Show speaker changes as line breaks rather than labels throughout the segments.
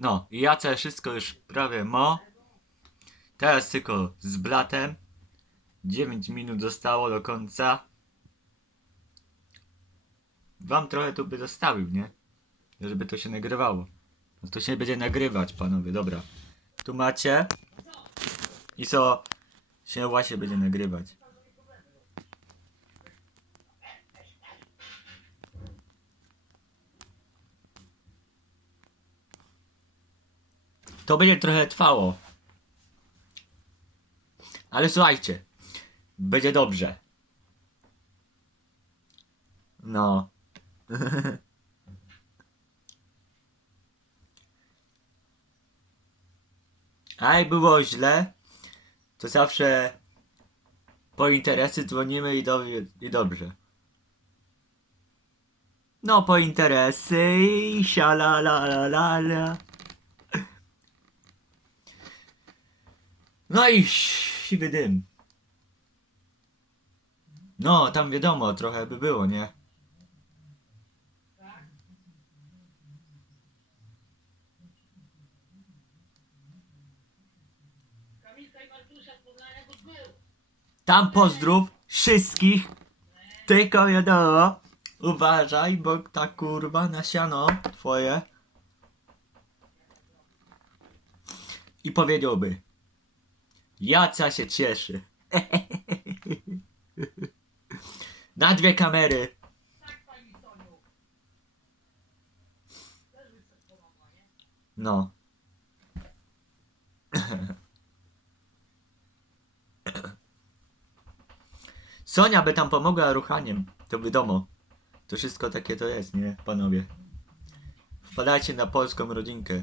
No, i ja to wszystko już prawie mo. Teraz tylko z blatem. 9 minut zostało do końca. Wam trochę tu by zostawił, nie? Żeby to się nagrywało. No to się będzie nagrywać, panowie, dobra. Tu macie. I co się właśnie będzie nagrywać. To będzie trochę trwało. Ale słuchajcie, będzie dobrze. No. A jak było źle, to zawsze po interesy dzwonimy i, do, i dobrze. No, po interesy i siala la la la la. No i siwy dym. No, tam wiadomo, trochę by było, nie? Tam pozdrów wszystkich. Tylko wiadomo. Uważaj, bo ta kurwa na siano twoje. I powiedziałby. Jaca się cieszy. Na dwie kamery. No. Sonia by tam pomogła ruchaniem. To wiadomo. To wszystko takie to jest, nie, panowie? Wpadajcie na polską rodzinkę.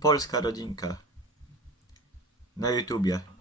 Polska rodzinka. Na YouTubie.